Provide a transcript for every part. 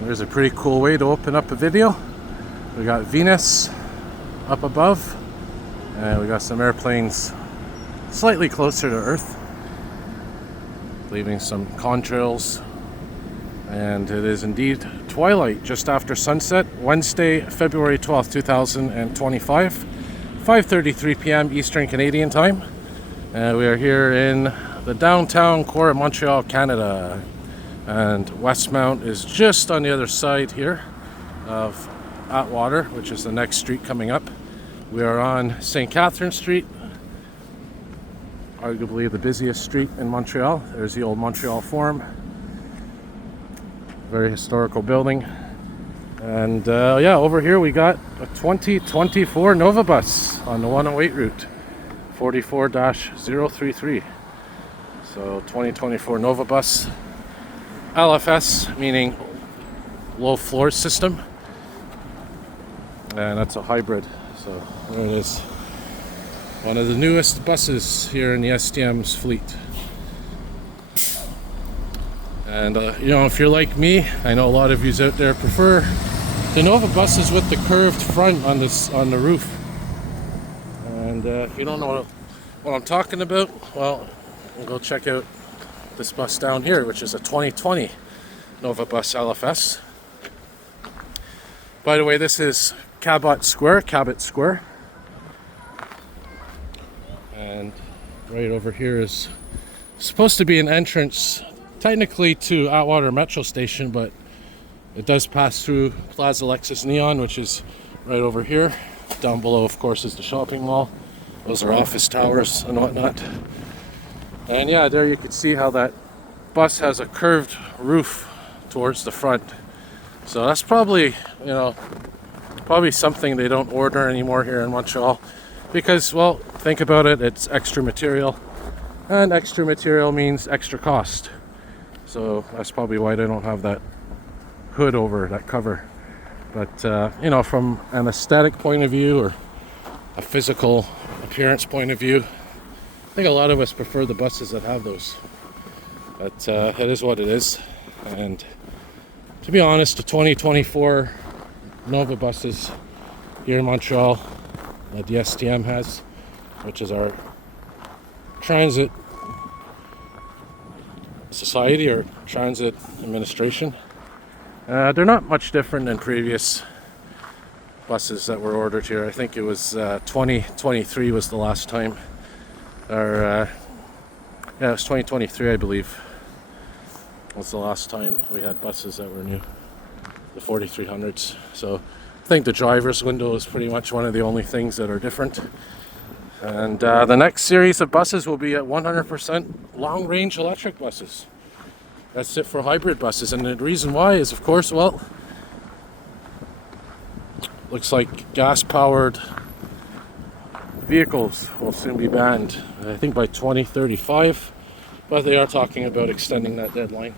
There's a pretty cool way to open up a video. We got Venus up above, and we got some airplanes slightly closer to Earth, leaving some contrails. And it is indeed twilight, just after sunset, Wednesday, February 12th, 2025, 5:33 p.m. Eastern Canadian Time. And we are here in the downtown core of Montreal, Canada. And Westmount is just on the other side here of Atwater, which is the next street coming up. We are on Sainte-Catherine Street, arguably the busiest street in Montreal. There's the old Montreal Forum. Very historical building. And yeah, over here we got a 2024 Nova bus on the 108 route, 44-033. So 2024 Nova bus, LFS, meaning low floor system. And that's a hybrid. So there it is. One of the newest buses here in the STM's fleet. And you know, if you're like me, I know a lot of yous out there prefer the Nova buses with the curved front on the roof. And if you don't know what I'm talking about, well, we'll go check out this bus down here, which is a 2020 Nova bus LFS. By the way, this is Cabot Square. And right over here is supposed to be an entrance technically to Atwater Metro Station, but it does pass through Plaza Lexus Neon, which is right over here. Down below, of course, is the shopping mall. Those are office towers and whatnot. And yeah, there you can see how that bus has a curved roof towards the front. So that's probably, you know, probably something they don't order anymore here in Montreal, because, well, think about it, it's extra material, and extra material means extra cost. So that's probably why they don't have that hood over that cover. But you know, from an aesthetic point of view or a physical appearance point of view, I think a lot of us prefer the buses that have those. But it is what it is. And to be honest, the 2024 Nova buses here in Montreal that the STM has, which is our transit society or transit administration, they're not much different than previous buses that were ordered here. I think it was 2023 was the last time, or yeah, it was 2023, I believe, was the last time we had buses that were new, the 4300s. So I think the driver's window is pretty much one of the only things that are different. And the next series of buses will be at 100% long-range electric buses. That's it for hybrid buses. And the reason why is, of course, well, looks like gas-powered vehicles will soon be banned, I think by 2035. But they are talking about extending that deadline.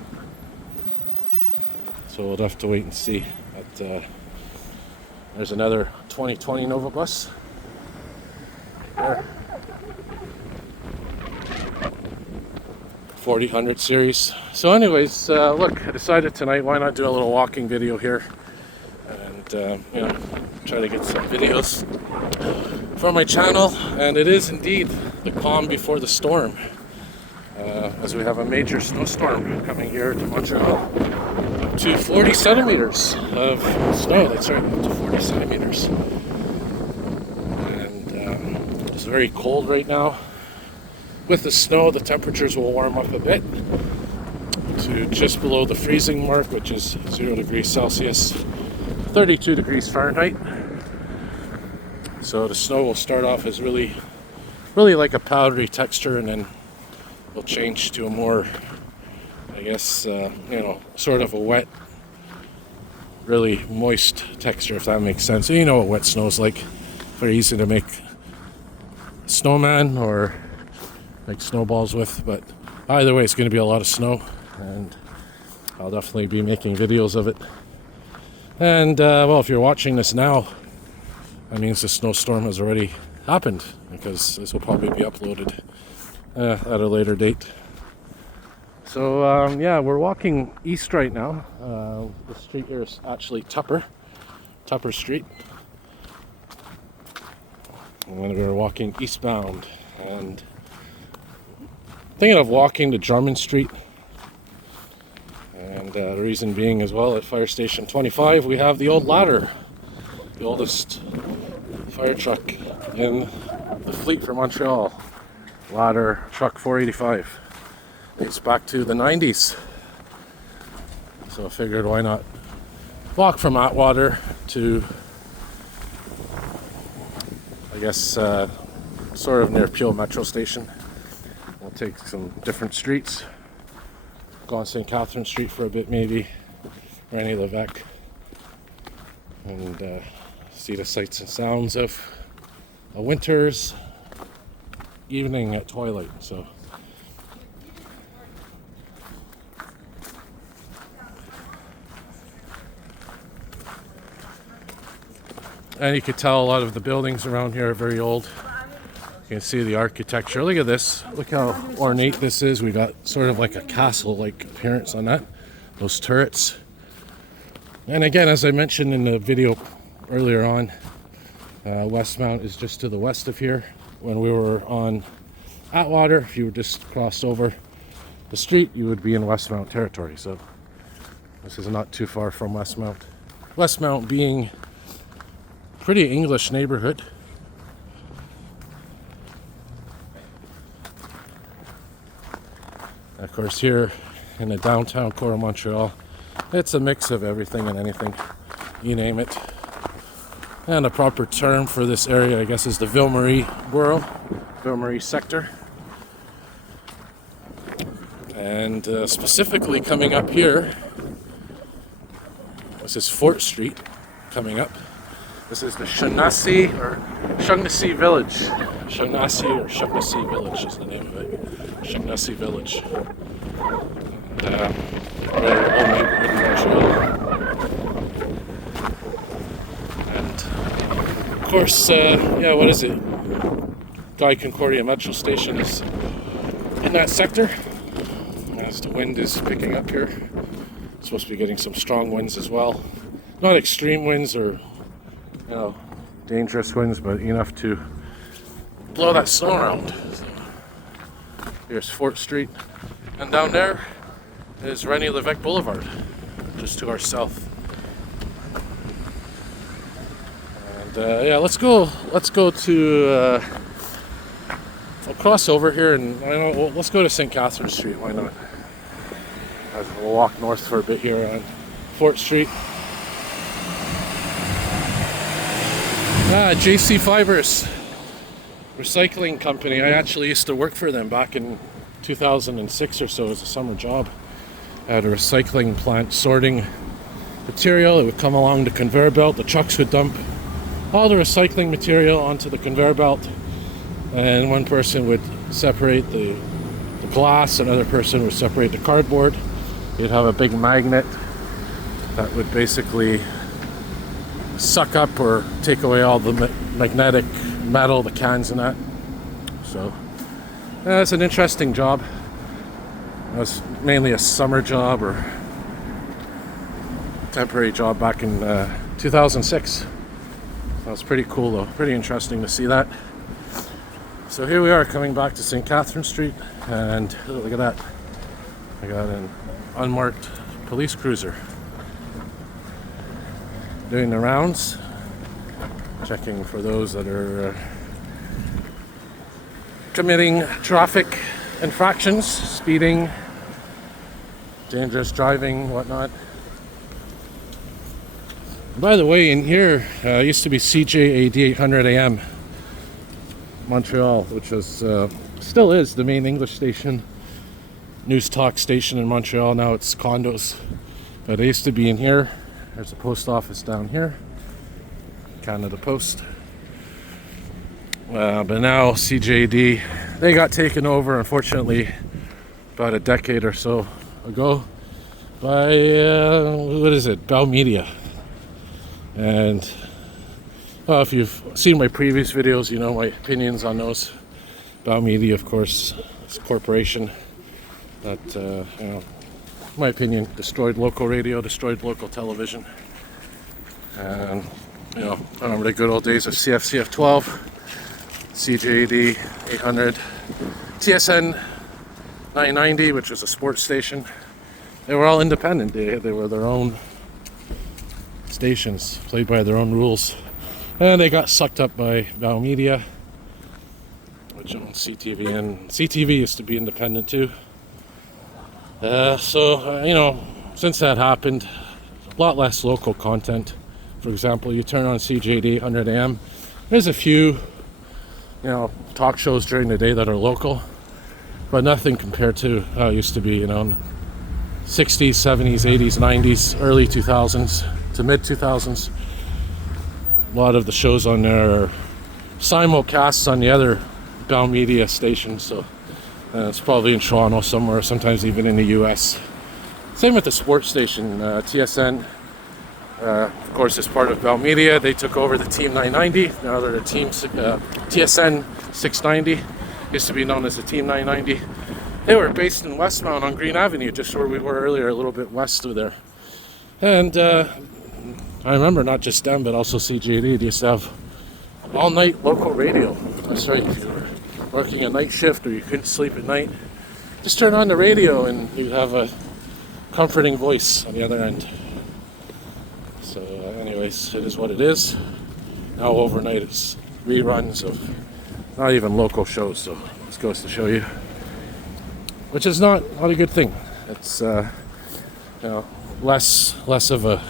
So we'll have to wait and see. But there's another 2020 Nova bus. There. 4000 series. So anyways, look, I decided tonight, why not do a little walking video here, and you know, try to get some videos for my channel. And it is indeed the calm before the storm, as we have a major snowstorm coming here to Montreal, up to 40 centimeters of snow. That's right, up to 40 centimeters. It's very cold right now. With the snow, the temperatures will warm up a bit to just below the freezing mark, which is 0 degrees Celsius, 32 degrees Fahrenheit. So the snow will start off as really like a powdery texture, and then will change to a more, I guess, you know, sort of a wet, really moist texture, if that makes sense. So you know what wet snow is like. Very easy to make snowman or like snowballs with, but either way, it's going to be a lot of snow, and I'll definitely be making videos of it. And well, if you're watching this now, that means the snowstorm has already happened, because this will probably be uploaded at a later date. So yeah, we're walking east right now. The street here is actually Tupper Street. And we're walking eastbound and thinking of walking to Drummond Street. And the reason being as well, at Fire Station 25 we have the old ladder, the oldest fire truck in the fleet for Montreal. Ladder truck 485. Dates back to the 90s. So I figured why not walk from Atwater to, I guess, sort of near Peel Metro Station. We'll take some different streets. Go on Sainte-Catherine Street for a bit maybe, René Lévesque, and see the sights and sounds of a winter's evening at twilight. So and you could tell a lot of the buildings around here are very old. You can see the architecture. Look at this. Look how ornate this is. We got sort of like a castle-like appearance on that. Those turrets. And again, as I mentioned in the video earlier on, Westmount is just to the west of here. When we were on Atwater, if you were just crossed over the street, you would be in Westmount territory. So this is not too far from Westmount. Westmount being a pretty English neighborhood. Of course, here in the downtown core of Montreal, it's a mix of everything and anything, you name it. And a proper term for this area, I guess, is the Ville-Marie borough, Ville-Marie sector. And specifically coming up here, this is Fort Street coming up. This is the Shaughnessy Village. Shaughnessy or Shaughnessy Village is the name of it. Shaughnessy Village. Very old neighborhood in Montreal. And of course, yeah, what is it? Guy Concordia Metro Station is in that sector. As the wind is picking up here, it's supposed to be getting some strong winds as well. Not extreme winds or dangerous winds, but enough to blow that snow around. So, here's Fort Street, and down there is René Lévesque Boulevard, just to our south. And yeah, let's go to I'll cross over here, and let's go to Sainte-Catherine Street. Why not? We'll walk north for a bit here on Fort Street. JC Fibers recycling company. I actually used to work for them back in 2006 or so as a summer job. I had a recycling plant sorting material. It would come along the conveyor belt. The trucks would dump all the recycling material onto the conveyor belt, and one person would separate the glass, another person would separate the cardboard. You'd have a big magnet that would basically suck up or take away all the magnetic metal, the cans and that. So it's an interesting job. It was mainly a summer job or temporary job back in 2006. That was pretty cool though, pretty interesting to see that. So here we are coming back to Sainte-Catherine Street, and look at that. I got an unmarked police cruiser doing the rounds, checking for those that are committing traffic infractions, speeding, dangerous driving, whatnot. By the way, in here used to be CJAD 800 AM Montreal, which was still is the main English station, news talk station in Montreal. Now it's condos, but it used to be in here. There's a post office down here, Canada Post. But now CJD, they got taken over, unfortunately, about a decade or so ago by what is it, Bell Media. And well, if you've seen my previous videos, you know my opinions on those. Bell Media, of course, is a corporation. that, in my opinion, destroyed local radio, destroyed local television. And, I remember the good old days of CFCF 12, CJAD 800, TSN 990, which was a sports station. They were all independent. They were their own stations, played by their own rules. And they got sucked up by Bell Media, which owns CTV, and CTV used to be independent too. Since that happened, a lot less local content. For example, you turn on CJD 800 AM, there's a few, talk shows during the day that are local, but nothing compared to how it used to be, 60s, 70s, 80s, 90s, early 2000s to mid 2000s. A lot of the shows on there are simulcasts on the other Bell Media stations, so it's probably in Toronto somewhere, sometimes even in the US. Same with the sports station, TSN. Of course, is part of Bell Media. They took over the Team 990. Now they're the TSN 690. Used to be known as the Team 990. They were based in Westmount on Green Avenue, just where we were earlier, a little bit west of there. And I remember not just them, but also CJD. They used to have all-night local radio. That's right. If you were working a night shift or you couldn't sleep at night, just turn on the radio and you have a comforting voice on the other end. So anyways, it is what it is. Now overnight it's reruns of not even local shows, so this goes to show you. Which is not a good thing. It's less of a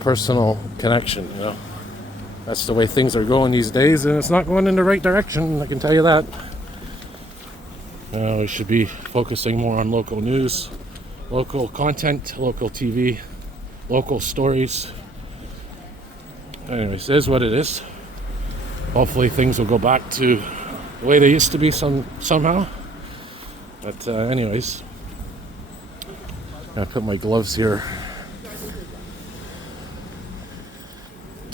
personal connection, That's the way things are going these days, and it's not going in the right direction, I can tell you that. We should be focusing more on local news, local content, local TV, local stories. Anyways, it is what it is. Hopefully things will go back to the way they used to be somehow. But anyways, I put my gloves here.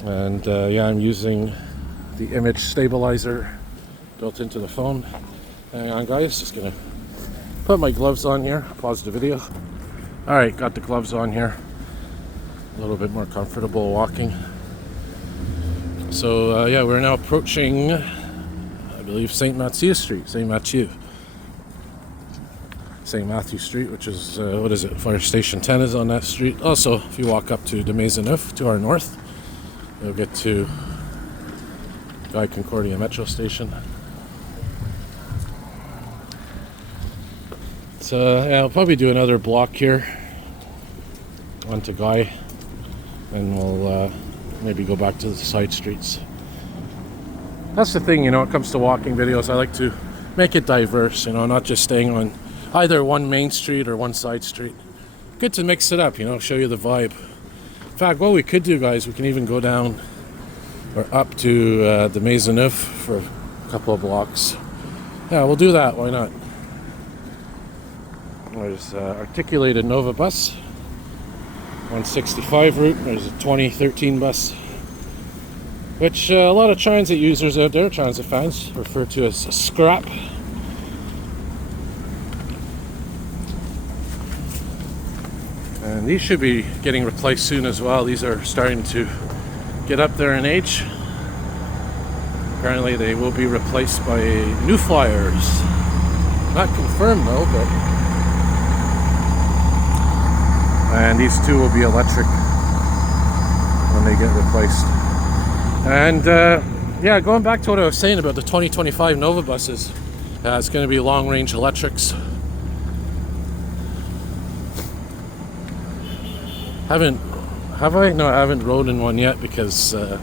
And I'm using the image stabilizer built into the phone. Hang on guys, just gonna put my gloves on here, pause the video. Alright, got the gloves on here. A little bit more comfortable walking. So we're now approaching, I believe, St. Matthew Street, St. Matthew Street, which is, Fire Station 10 is on that street. Also, if you walk up to de Maisonneuve to our north, you'll get to Guy Concordia Metro Station. So I'll probably do another block here onto Guy, and we'll maybe go back to the side streets. That's the thing, when it comes to walking videos, I like to make it diverse, not just staying on either one main street or one side street. Good to mix it up, show you the vibe. In fact, what we could do, guys, we can even go down or up to the Maisonneuve for a couple of blocks. Yeah, we'll do that, why not? There's articulated Nova bus, 165 route. There's a 2013 bus, which a lot of transit users out there, transit fans, refer to as a scrap. And these should be getting replaced soon as well. These are starting to get up there in age. Apparently they will be replaced by new flyers. Not confirmed though, but... And these two will be electric when they get replaced. And going back to what I was saying about the 2025 Nova buses, it's going to be long-range electrics. Have I? No, I haven't rode in one yet because I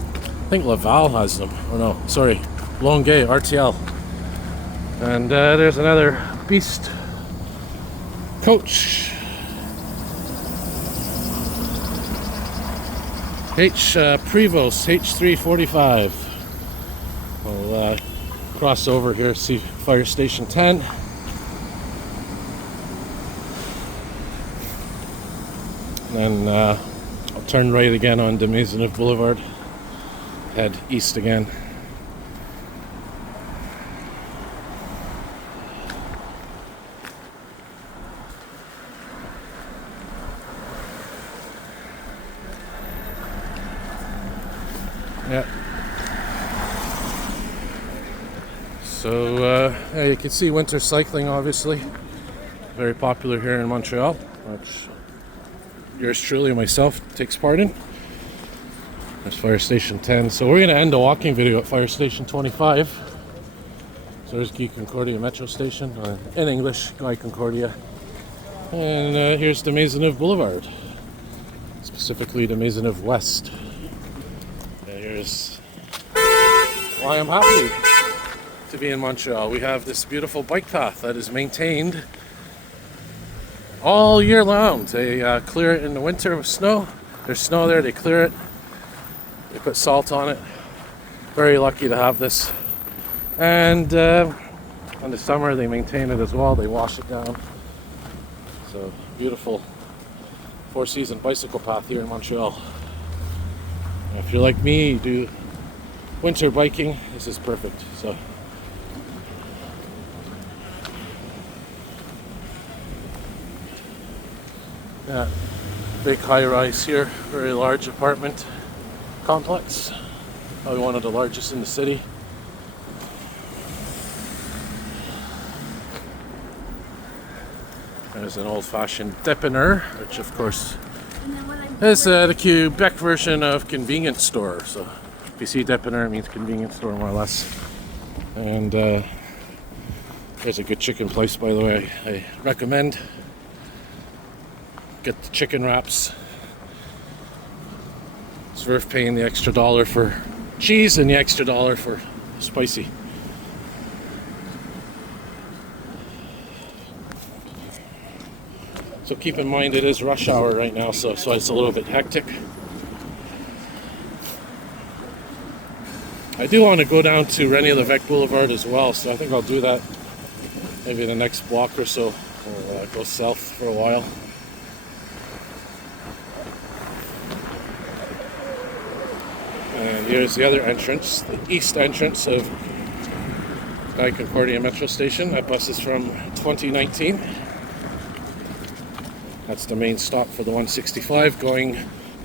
think Laval has them. Or no, sorry, Longueuil, RTL. And there's another beast coach. Prevost H345. We'll cross over here, see Fire Station 10. And I'll turn right again on de Maisonneuve Boulevard, head east again. Yeah. So yeah, you can see winter cycling, obviously very popular here in Montreal, which yours truly and myself takes part in. There's Fire Station 10. So we're going to end the walking video at Fire Station 25. So there's Guy Concordia Metro Station, in English, Guy Concordia. And here's the Maisonneuve Boulevard, specifically the Maisonneuve West. And here's why I'm happy to be in Montreal. We have this beautiful bike path that is maintained all year long. They clear it in the winter with snow. There's snow there, they clear it. They put salt on it. Very lucky to have this. And in the summer they maintain it as well. They wash it down. So beautiful four-season bicycle path here in Montreal. And if you're like me, you do winter biking, this is perfect. So yeah, big high-rise here, very large apartment complex, probably one of the largest in the city. There's an old-fashioned dépanneur, which of course is the Quebec version of convenience store. So if you see dépanneur, it means convenience store more or less. And there's a good chicken place, by the way. I recommend. Get the chicken wraps. It's worth paying the extra $1 for cheese and the extra $1 for spicy. So keep in mind it is rush hour right now, so it's a little bit hectic. I do want to go down to René Lévesque Boulevard as well, so I think I'll do that maybe the next block or so. We'll go south for a while. And here's the other entrance, the east entrance of Guy Concordia Metro Station. That bus is from 2019. That's the main stop for the 165 going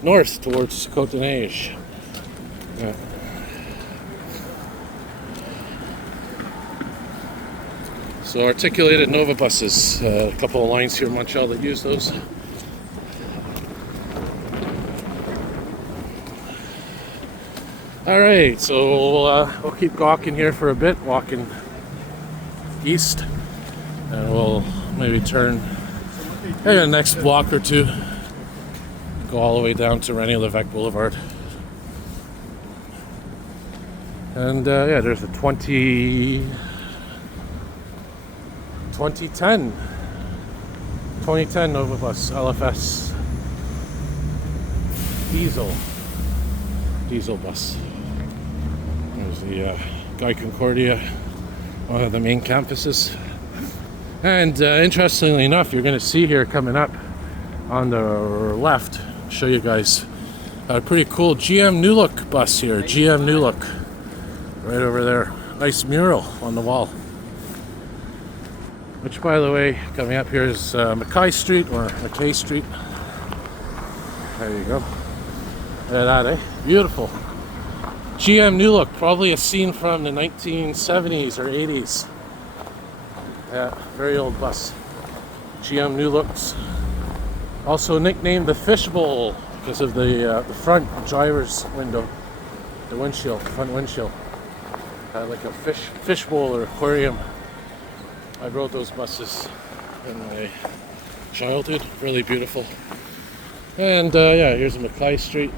north towards Côte-de-Neige. Yeah. So articulated Nova buses, a couple of lines here in Montreal that use those. Alright, so we'll keep walking here for a bit, walking east, and we'll maybe turn maybe the next block or two, go all the way down to René Lévesque Boulevard. And yeah, there's a 2010 Nova bus, LFS diesel bus. There's the Guy Concordia, one of the main campuses. And interestingly enough, you're going to see here coming up on the left, show you guys a pretty cool GM New Look bus here. GM New Look, right over there. Nice mural on the wall. Which, by the way, coming up here is McKay Street or McKay Street. There you go. Look at that, eh? Beautiful. GM New Look, probably a scene from the 1970s or 80s. Yeah, very old bus. GM New Looks. Also nicknamed the Fishbowl because of the front driver's window, the windshield, front windshield. Like a fishbowl or aquarium. I rode those buses in my childhood. Really beautiful. And yeah, here's McKay Street.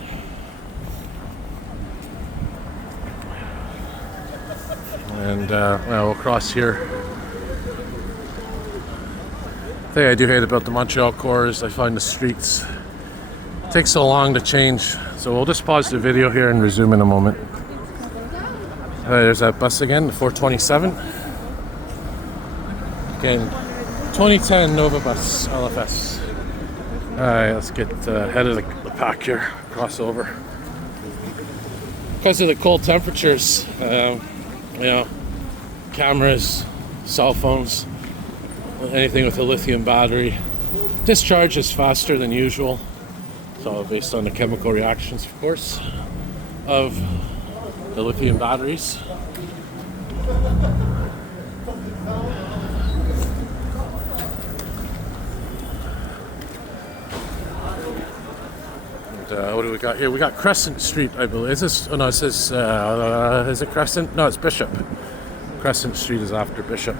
And well, we'll cross here. The thing I do hate about the Montreal core is I find the streets take so long to change. So we'll just pause the video here and resume in a moment. There's that bus again, the 427. Again, 2010 Nova bus, LFS. Alright, let's get ahead of the pack here, cross over. Because of the cold temperatures, you know, cameras, cell phones, anything with a lithium battery discharges faster than usual. So based on the chemical reactions, of course, of the lithium batteries. What do we got here? We got Crescent Street, I believe. Is this? Oh no, it says. Is it Crescent? No, it's Bishop. Crescent Street is after Bishop.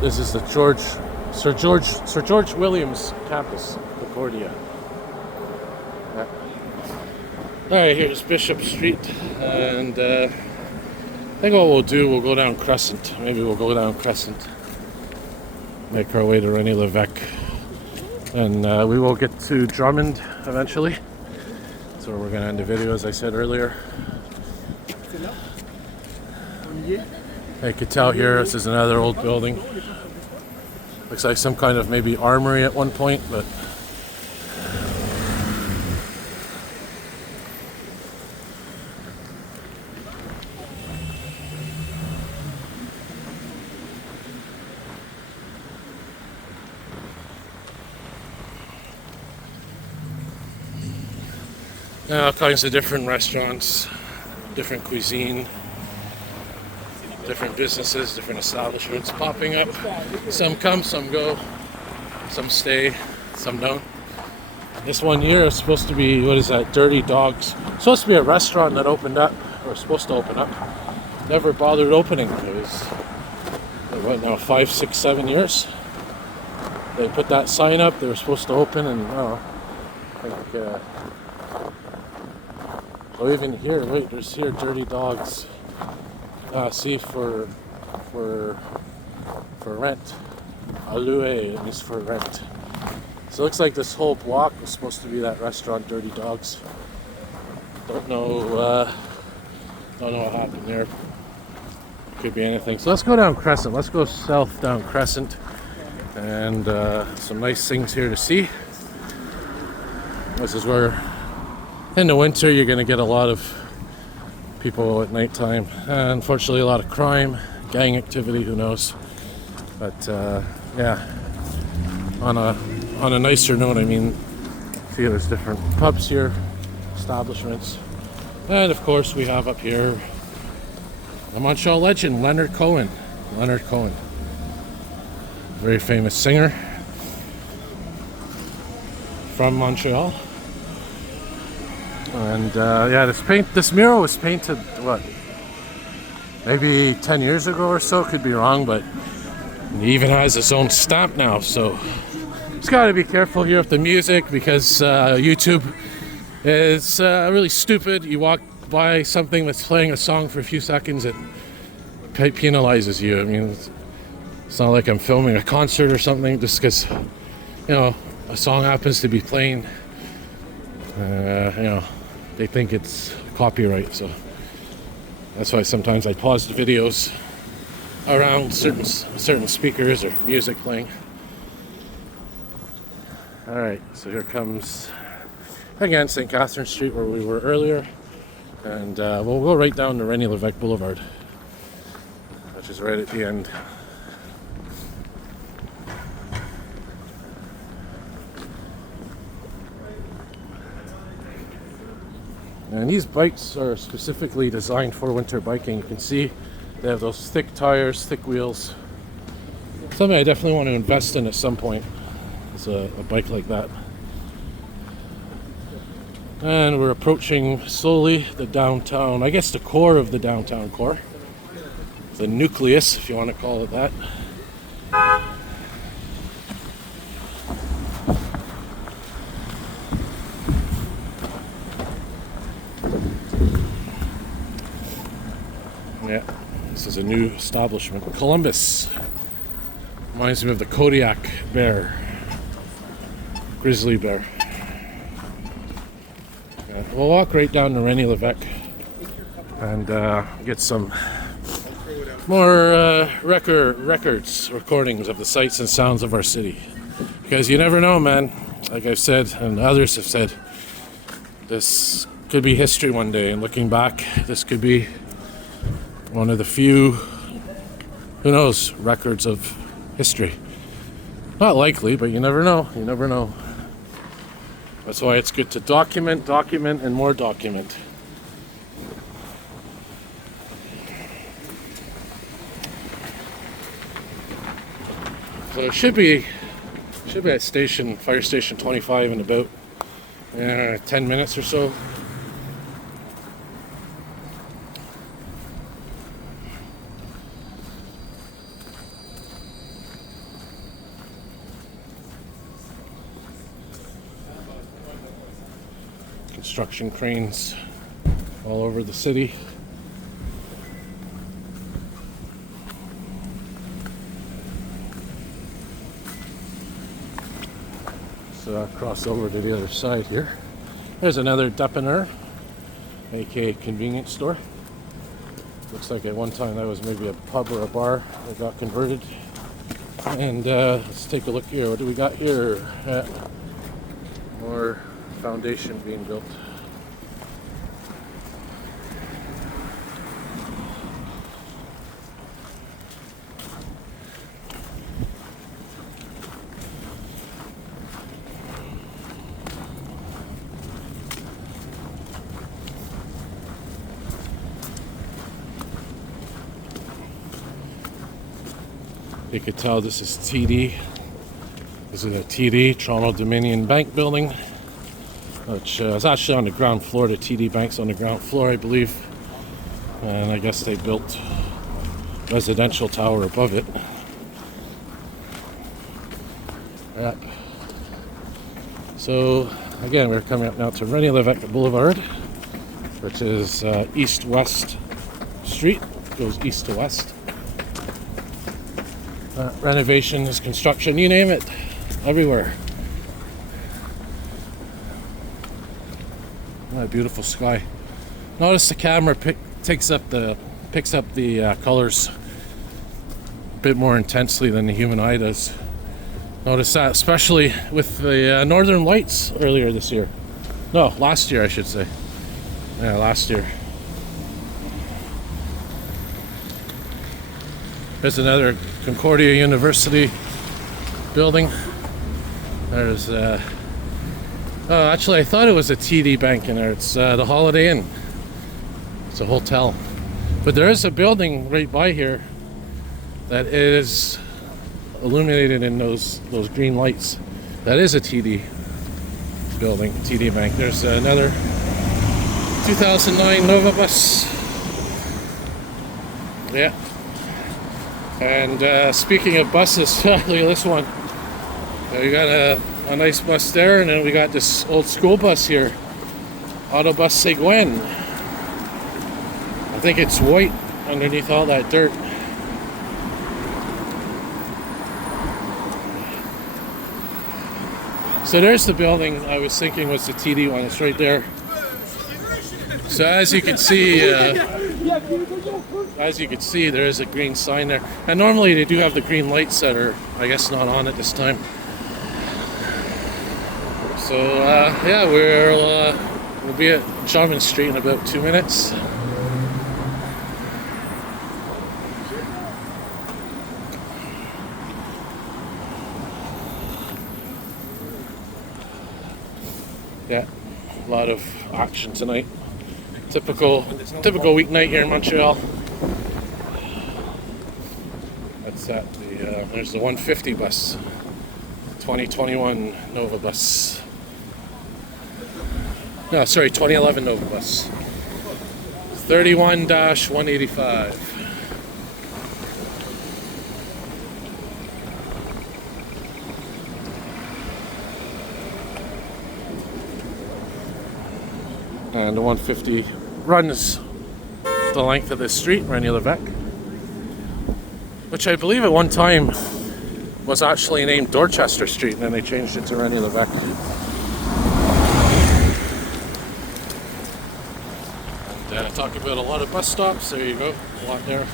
This is the Sir George Williams campus, Concordia. Alright, here's Bishop Street, and I think what we'll do, we'll go down Crescent. Maybe we'll go down Crescent, make our way to René Lévesque, and we will get to Drummond eventually. That's where we're going to end the video, as I said earlier. You can tell here, this is another old building. Looks like some kind of maybe armory at one point, but all kinds of different restaurants, different cuisine, different businesses, different establishments popping up. Some come, some go, some stay, some don't. This one year is supposed to be, what is that, Dirty Dogs. It's supposed to be a restaurant that opened up, or supposed to open up. Never bothered opening. It was, what now, 5, 6, 7 years? They put that sign up, they were supposed to open, and I think, oh, even here, wait, there's here Dirty Dogs. See, for rent. Alloué, at least for rent. So it looks like this whole block was supposed to be that restaurant, Dirty Dogs. Don't know what happened there. Could be anything. So let's go down Crescent. Let's go south down Crescent. And some nice things here to see. This is where, in the winter, you're going to get a lot of people at nighttime. Unfortunately, a lot of crime, gang activity, who knows. But yeah, on a nicer note, I mean, see, there's different pubs here, establishments. And of course, we have up here the Montreal legend, Leonard Cohen. Leonard Cohen. Very famous singer from Montreal. And yeah, this mural was painted, what, maybe 10 years ago or so, could be wrong, but he even has his own stamp now, so just gotta be careful here with the music, because YouTube is really stupid. You walk by something that's playing a song for a few seconds, it penalizes you. I mean, it's not like I'm filming a concert or something, just because, you know, a song happens to be playing, you know, they think it's copyright, so that's why sometimes I pause the videos around certain speakers or music playing. Alright, so here comes again Sainte-Catherine Street, where we were earlier, and we'll go right down to René Lévesque Boulevard, which is right at the end. And these bikes are specifically designed for winter biking. You can see they have those thick tires, thick wheels. Something I definitely want to invest in at some point, is a bike like that. And we're approaching slowly the downtown, I guess the core of the downtown core. The nucleus, if you want to call it that. Yeah, this is a new establishment. Columbus. Reminds me of the Kodiak bear. Grizzly bear. Yeah, we'll walk right down to René Lévesque and get some more recordings of the sights and sounds of our city. Because you never know, man. Like I've said, and others have said, this could be history one day, and looking back, this could be one of the few, who knows, records of history. Not likely, but you never know. You never know. That's why it's good to document, and more document. So it should be at fire station 25 in about 10 minutes or so. Construction cranes all over the city. So cross over to the other side here. There's another dépanneur, aka convenience store. Looks like at one time that was maybe a pub or a bar that got converted. And let's take a look here. What do we got here? More foundation being built. You could tell this is TD. This is a TD, Toronto Dominion Bank building, which is actually on the ground floor. The TD Bank's on the ground floor, I believe. And I guess they built residential tower above it. Yep. So again, we're coming up now to René Lévesque Boulevard, which is east-west street. It goes east to west. Renovations, construction, you name it, everywhere. What a beautiful sky. Notice the camera picks up the colors a bit more intensely than the human eye does. Notice that, especially with the northern lights earlier this year. No, last year I should say. Yeah, last year. There's another Concordia University building. There's actually I thought it was a TD Bank in there. It's the Holiday Inn. It's a hotel. But there is a building right by here that is illuminated in those green lights. That is a TD building, TD Bank. There's another 2009 Nova bus. Yeah. And speaking of buses, look at this one. We got a nice bus there, and then we got this old school bus here, Autobus Seguin. I think it's white underneath all that dirt. So there's the building I was thinking was the TD one. It's right there. So as you can see, there is a green sign there. And normally they do have the green lights that are, I guess, not on at this time. So yeah, we'll be at Drummond Street in about 2 minutes. Yeah, a lot of action tonight. Typical weeknight here in Montreal. That's at the there's the 150 bus, 2021 Nova bus. No, sorry, 2011 Nova bus. 31-185. And the 150 runs the length of this street, René Lévesque, which I believe at one time was actually named Dorchester Street, and then they changed it to René Lévesque. And talk about a lot of bus stops. There you go, a lot there.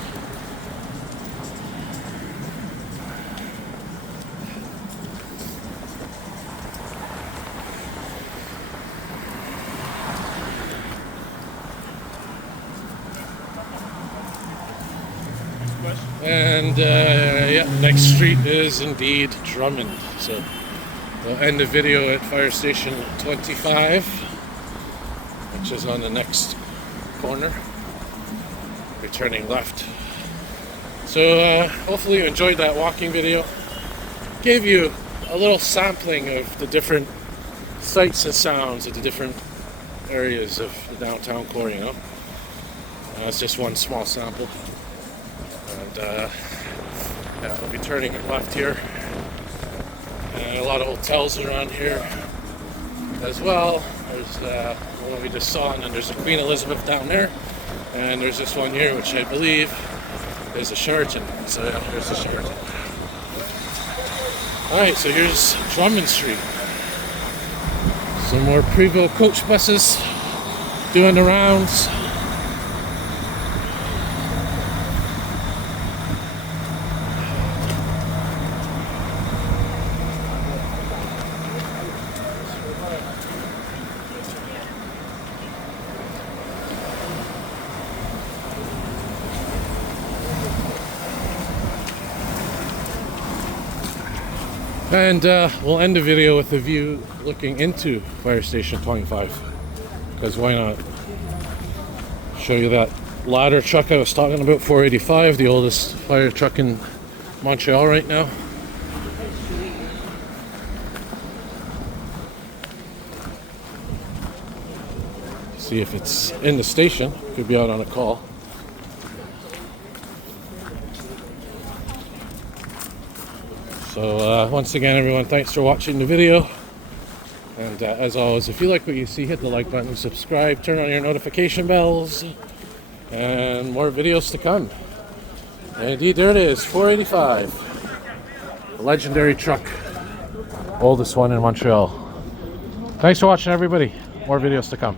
And yeah, next street is indeed Drummond. So we'll end the video at fire station 25, which is on the next corner, returning left. So hopefully you enjoyed that walking video. Gave you a little sampling of the different sights and sounds of the different areas of the downtown core, you know. It's just one small sample. And yeah, we'll be turning left here. And a lot of hotels around here as well. There's the one we just saw, and then there's a Queen Elizabeth down there. And there's this one here, which I believe is a Sheraton. So yeah, here's the Sheraton. Alright, so here's Drummond Street. Some more Preville coach buses doing the rounds. And we'll end the video with a view looking into Fire Station 25, because why not? Show you that ladder truck I was talking about, 485, the oldest fire truck in Montreal right now. See if it's in the station, could be out on a call. So once again, everyone, thanks for watching the video. And as always, if you like what you see, hit the like button, subscribe, turn on your notification bells, and more videos to come. And indeed, there it is, 485. The legendary truck, oldest one in Montreal. Thanks for watching, everybody. More videos to come.